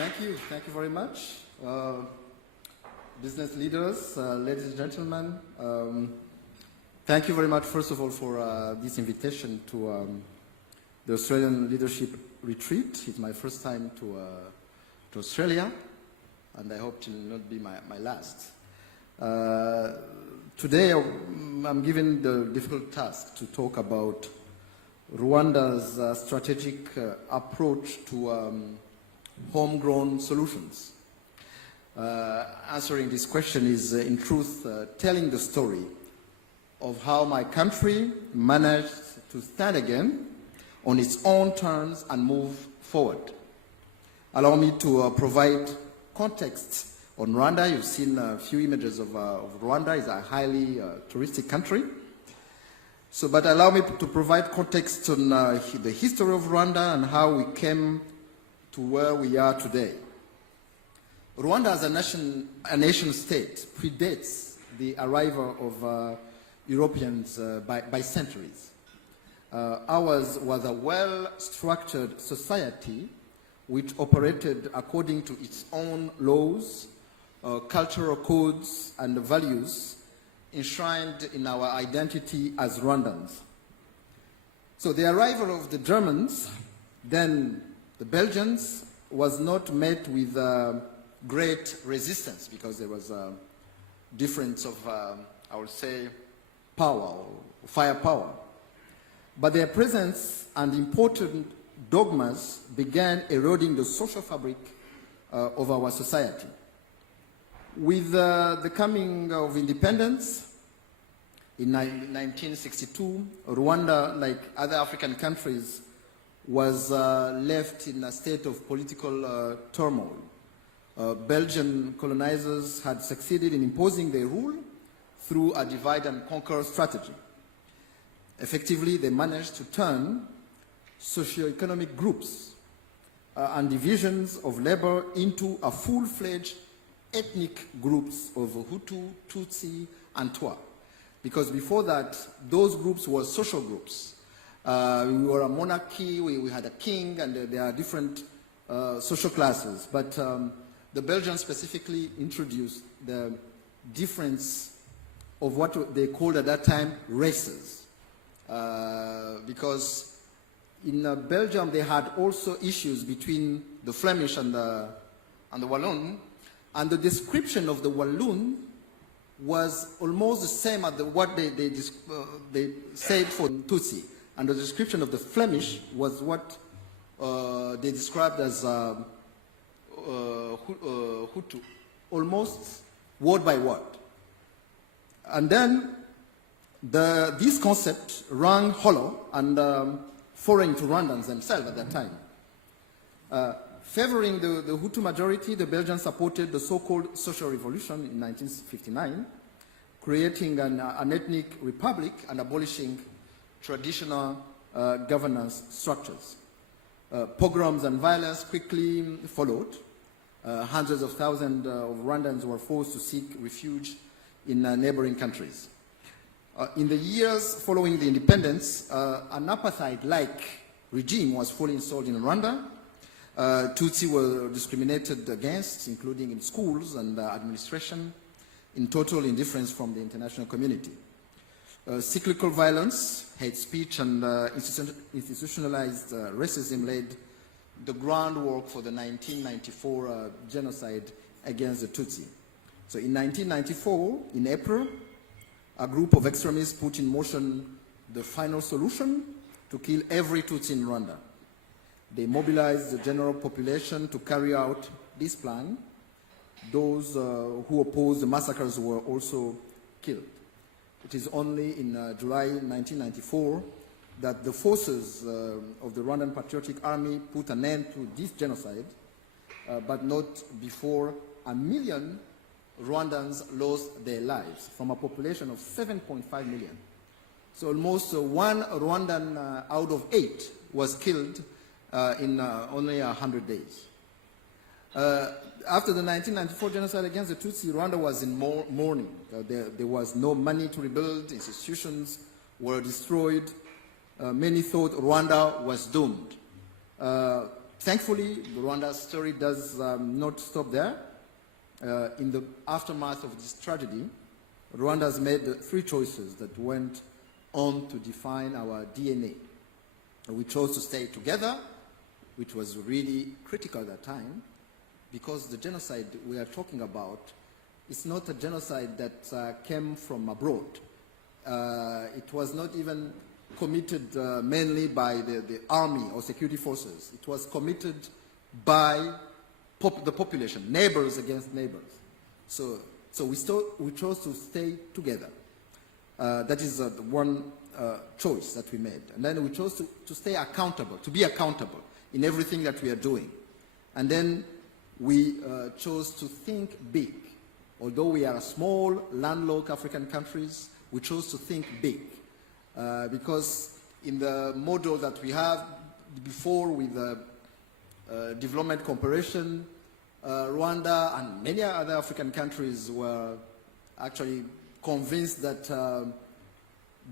Thank you very much. Business leaders, ladies and gentlemen, thank you very much, first of all, for this invitation to the Australian Leadership Retreat. It's my first time to Australia, and I hope it will not be my last. Today, I'm given the difficult task to talk about Rwanda's strategic approach to homegrown solutions. Answering this question is, in truth, telling the story of how my country managed to stand again on its own terms and move forward. Allow me to provide context on Rwanda. You've seen a few images of Rwanda. It's a highly touristic country. But allow me to provide context on the history of Rwanda and how we came to where we are today. Rwanda as a nation state predates the arrival of Europeans by centuries. Ours was a well-structured society which operated according to its own laws, cultural codes, and values enshrined in our identity as Rwandans. So the arrival of the Germans, then the Belgians, was not met with great resistance because there was a difference of, I would say, power or firepower. But their presence and important dogmas began eroding the social fabric of our society. With the coming of independence in 1962, Rwanda, like other African countries, was left in a state of political turmoil. Belgian colonizers had succeeded in imposing their rule through a divide and conquer strategy. Effectively, they managed to turn socio-economic groups and divisions of labor into a full-fledged ethnic groups of Hutu, Tutsi, and Twa. Because before that, those groups were social groups. We were a monarchy, we had a king, and there are different social classes. But the Belgians specifically introduced the difference of what they called at that time races. Because in Belgium, they had also issues between the Flemish and the Walloon, and the description of the Walloon was almost the same as what they said for Tutsi. And the description of the Flemish was what they described as Hutu, almost word by word. And then this concept rang hollow and foreign to Rwandans themselves at that time. Favoring the Hutu majority, the Belgians supported the so-called Social Revolution in 1959, creating an ethnic republic and abolishing traditional governance structures. Pogroms and violence quickly followed. Hundreds of thousands of Rwandans were forced to seek refuge in neighboring countries. In the years following the independence, an apartheid-like regime was fully installed in Rwanda. Tutsi were discriminated against, including in schools and administration, in total indifference from the international community. Cyclical violence, hate speech, and institutionalized racism laid the groundwork for the 1994 genocide against the Tutsi. So in 1994, in April, a group of extremists put in motion the final solution to kill every Tutsi in Rwanda. They mobilized the general population to carry out this plan. Those who opposed the massacres were also killed. It is only in July 1994 that the forces of the Rwandan Patriotic Army put an end to this genocide, but not before 1 million Rwandans lost their lives from a population of 7.5 million. So almost 1 Rwandan out of 8 was killed in only 100 days. After the 1994 genocide against the Tutsi, Rwanda was in mourning. There was no money to rebuild, institutions were destroyed. Many thought Rwanda was doomed. Thankfully, Rwanda's story does not stop there. In the aftermath of this tragedy, Rwanda has made 3 choices that went on to define our DNA. We chose to stay together, which was really critical at that time, because the genocide we are talking about is not a genocide that came from abroad. It was not even committed mainly by the army or security forces. It was committed by the population, neighbors against neighbors. So we chose to stay together. That is one choice that we made. And then we chose to stay accountable, to be accountable in everything that we are doing. And then we chose to think big. Although we are a small, landlocked African countries, we chose to think big. Because in the model that we have before with development cooperation, Rwanda and many other African countries were actually convinced that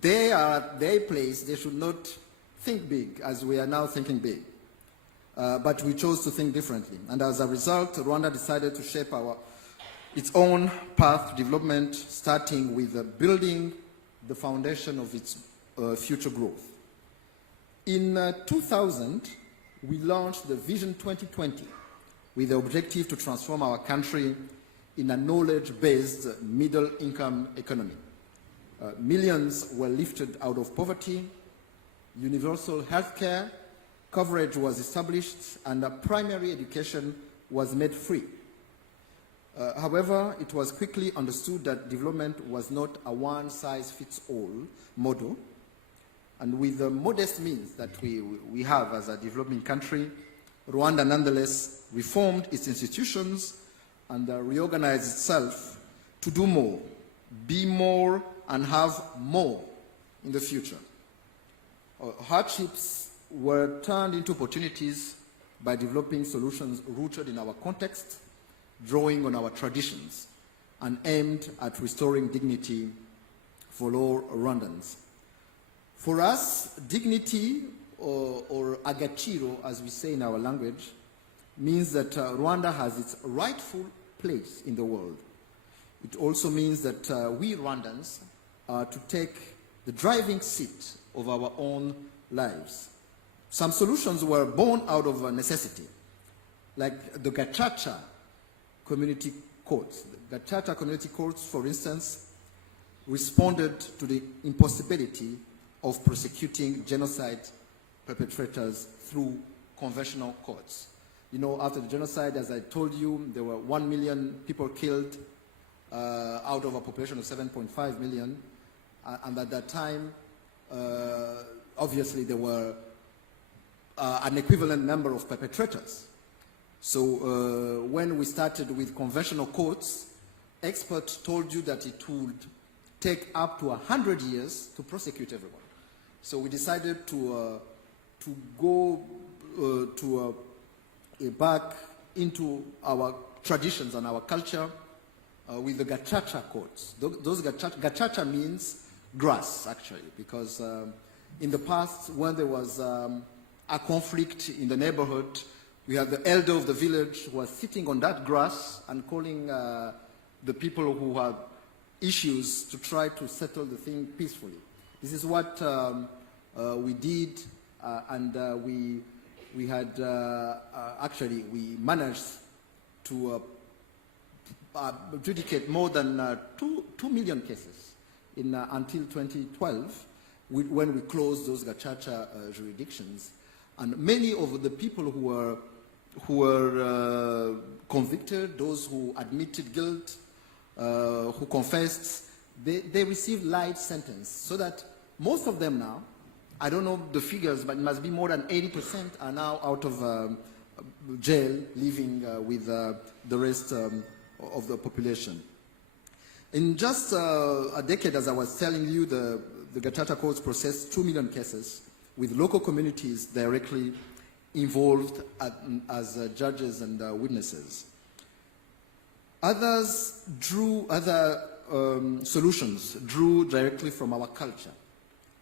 they are at their place, they should not think big as we are now thinking big. But we chose to think differently. And as a result, Rwanda decided to shape its own path to development, starting with building the foundation of its future growth. In 2000, we launched the Vision 2020 with the objective to transform our country in a knowledge-based middle-income economy. Millions were lifted out of poverty, universal health care coverage was established, and primary education was made free. However, it was quickly understood that development was not a one-size-fits-all model, and with the modest means that we have as a developing country, Rwanda nonetheless reformed its institutions and reorganized itself to do more, be more, and have more in the future. Hardships were turned into opportunities by developing solutions rooted in our context, drawing on our traditions, and aimed at restoring dignity for all Rwandans. For us, dignity, or agaciro, as we say in our language, means that Rwanda has its rightful place in the world. It also means that we Rwandans are to take the driving seat of our own lives. Some solutions were born out of necessity, like the Gacaca community courts. The Gacaca community courts, for instance, responded to the impossibility of prosecuting genocide perpetrators through conventional courts. You know, after the genocide, as I told you, there were 1 million people killed out of a population of 7.5 million. And at that time, obviously, there were an equivalent number of perpetrators. So when we started with conventional courts, experts told you that it would take up to 100 years to prosecute everyone. So we decided to go back into our traditions and our culture with the Gacaca courts. Those Gacaca means grass, actually, because in the past, when there was a conflict in the neighborhood, we had the elder of the village who was sitting on that grass and calling the people who had issues to try to settle the thing peacefully. This is what we did, and we had actually, we managed to adjudicate more than 2 million cases until 2012, when we closed those Gacaca jurisdictions. And many of the people who were convicted, those who admitted guilt, who confessed, they received light sentence. So that most of them now, I don't know the figures, but it must be more than 80% are now out of jail, living with the rest of the population. In just a decade, as I was telling you, the Gacaca courts processed 2 million cases, with local communities directly involved as judges and witnesses. Other solutions drew directly from our culture.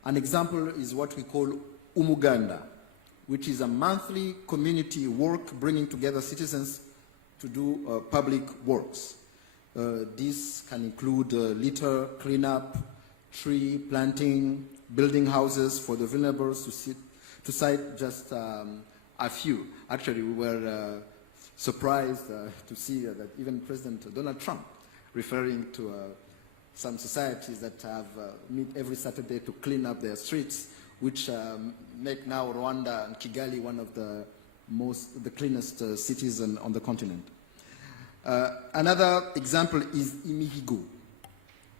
An example is what we call umuganda, which is a monthly community work bringing together citizens to do public works. This can include litter cleanup, tree planting, building houses for the vulnerable, to cite just a few. Actually, we were surprised to see that even President Donald Trump referring to some societies that have meet every Saturday to clean up their streets, which make now Rwanda and Kigali one of the cleanest cities on the continent. Another example is imihigo.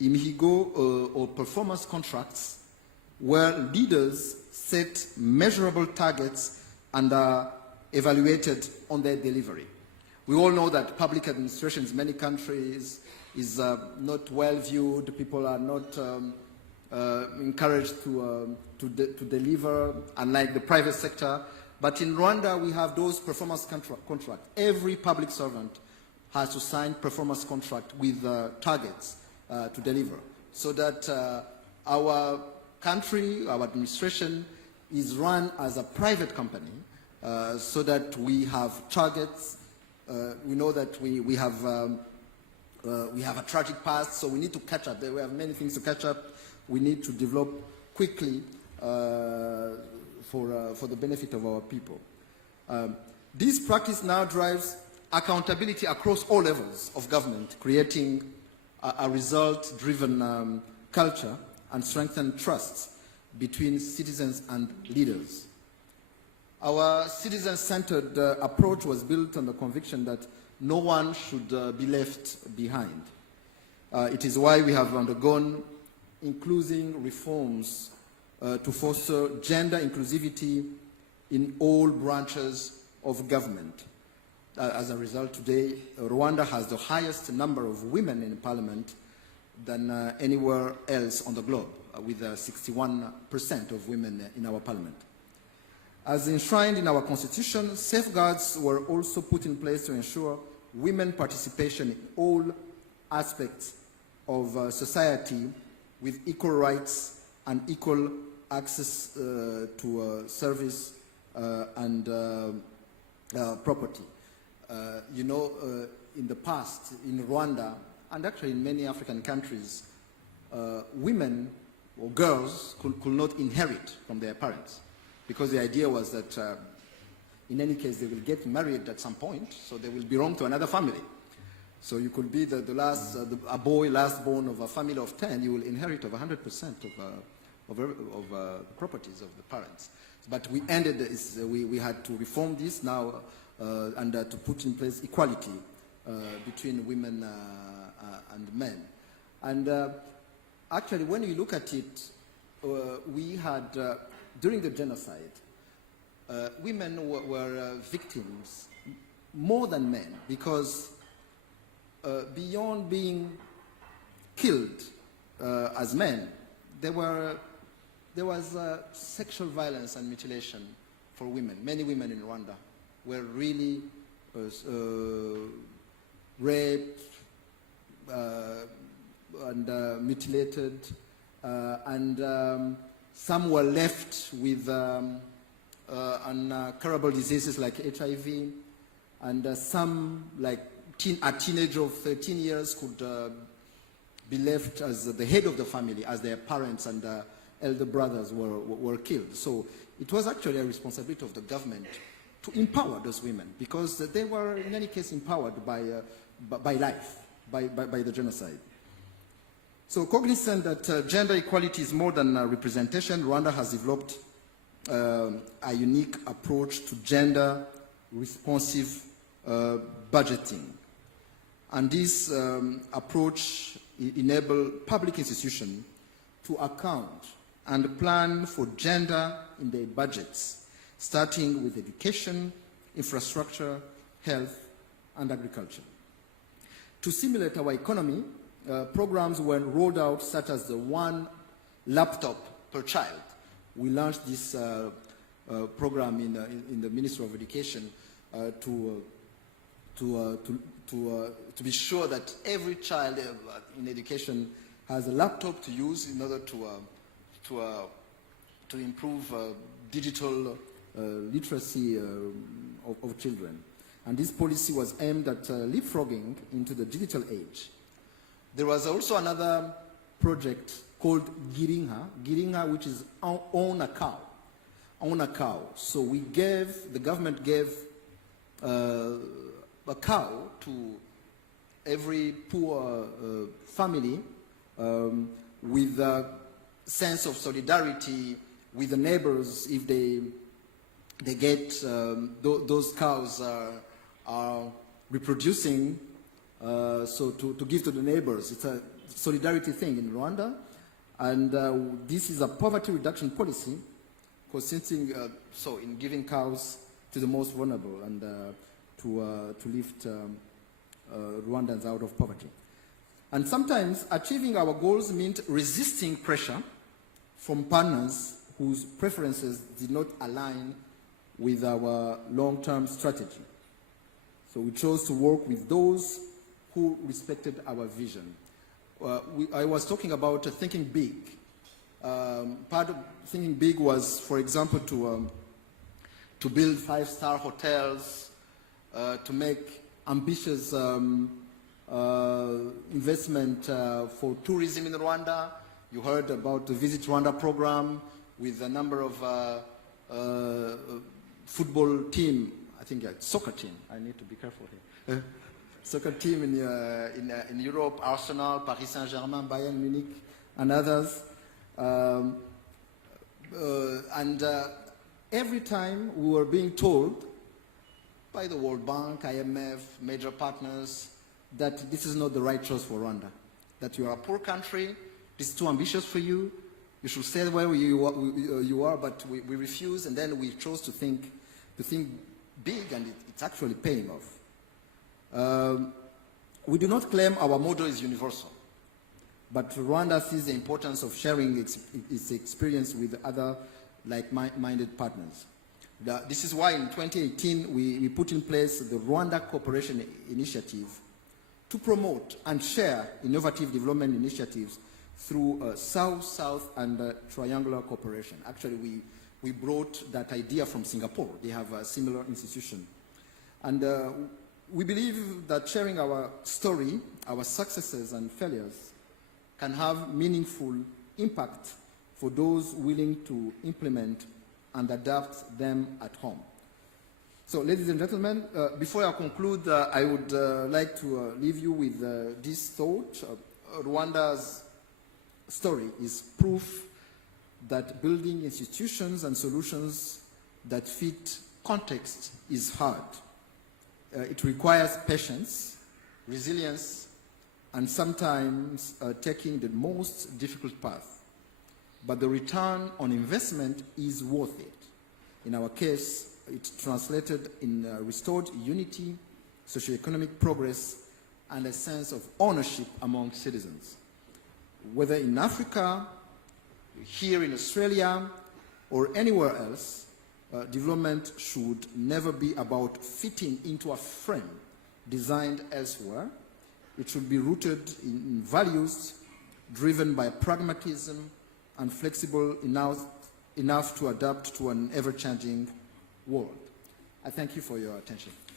Imihigo, or performance contracts, where leaders set measurable targets and are evaluated on their delivery. We all know that public administration in many countries is not well viewed. People are not encouraged to deliver, unlike the private sector. But in Rwanda, we have those performance contracts. Every public servant has to sign performance contract with targets to deliver, so that our country, our administration, is run as a private company, so that we have targets. We know that we have a tragic past, so we need to catch up. We have many things to catch up. We need to develop quickly for the benefit of our people. This practice now drives accountability across all levels of government, creating a result-driven culture and strengthen trust between citizens and leaders. Our citizen-centered approach was built on the conviction that no one should be left behind. It is why we have undergone including reforms to foster gender inclusivity in all branches of government. As a result, today, Rwanda has the highest number of women in parliament than anywhere else on the globe, with 61% of women in our parliament. As enshrined in our constitution, safeguards were also put in place to ensure women participation in all aspects of society with equal rights and equal access to service and property. In the past, in Rwanda, and actually in many African countries, women or girls could not inherit from their parents, because the idea was that in any case they will get married at some point, so they will belong to another family. So you could be a boy last born of a family of 10, you will inherit of 100% of the properties of the parents. But we ended this, we had to reform this now and to put in place equality between women and men. And actually, when you look at it, we had, during the genocide, women were victims more than men, because beyond being killed as men, there was sexual violence and mutilation for women. Many women in Rwanda were really raped and mutilated, and some were left with incurable diseases like HIV, and some, like a teenager of 13 years, could be left as the head of the family, as their parents and elder brothers were killed. So it was actually a responsibility of the government to empower those women, because they were in any case empowered by life, by the genocide. So cognizant that gender equality is more than representation, Rwanda has developed a unique approach to gender responsive budgeting. And this approach enables public institutions to account and plan for gender in their budgets, starting with education, infrastructure, health, and agriculture. To stimulate our economy, programs were rolled out, such as the one laptop per child. We launched this program in the Ministry of Education to be sure that every child in education has a laptop to use in order to improve digital literacy of children. And this policy was aimed at leapfrogging into the digital age. There was also another project called Girinka, which is own a cow. So the government gave a cow to every poor family with a sense of solidarity with the neighbors if they get those cows are reproducing, so to give to the neighbors. It's a solidarity thing in Rwanda, and this is a poverty reduction policy consisting in giving cows to the most vulnerable and to lift Rwandans out of poverty. And sometimes achieving our goals meant resisting pressure from partners whose preferences did not align with our long-term strategy. So we chose to work with those who respected our vision. I was talking about thinking big. Part of thinking big was, for example, to build 5-star hotels, to make ambitious investment for tourism in Rwanda. You heard about the Visit Rwanda program with a number of football team, I think soccer team. I need to be careful here. Soccer team in Europe, Arsenal, Paris Saint-Germain, Bayern Munich, and others. Every time we were being told by the World Bank, IMF, major partners, that this is not the right choice for Rwanda, that you are a poor country, this is too ambitious for you, you should stay where you are, but we refuse, and then we chose to think big, and it's actually paying off. We do not claim our model is universal, but Rwanda sees the importance of sharing its experience with other like-minded partners. This is why in 2018 we put in place the Rwanda Cooperation Initiative to promote and share innovative development initiatives through South-South and triangular cooperation. Actually, we brought that idea from Singapore. They have a similar institution. And we believe that sharing our story, our successes and failures, can have meaningful impact for those willing to implement and adapt them at home. So, ladies and gentlemen, before I conclude, I would like to leave you with this thought. Rwanda's story is proof that building institutions and solutions that fit context is hard. It requires patience, resilience, and sometimes taking the most difficult path. But the return on investment is worth it. In our case, it translated in restored unity, socioeconomic progress, and a sense of ownership among citizens. Whether in Africa, here in Australia, or anywhere else, development should never be about fitting into a frame designed elsewhere. It should be rooted in values driven by pragmatism and flexible enough to adapt to an ever-changing world. I thank you for your attention.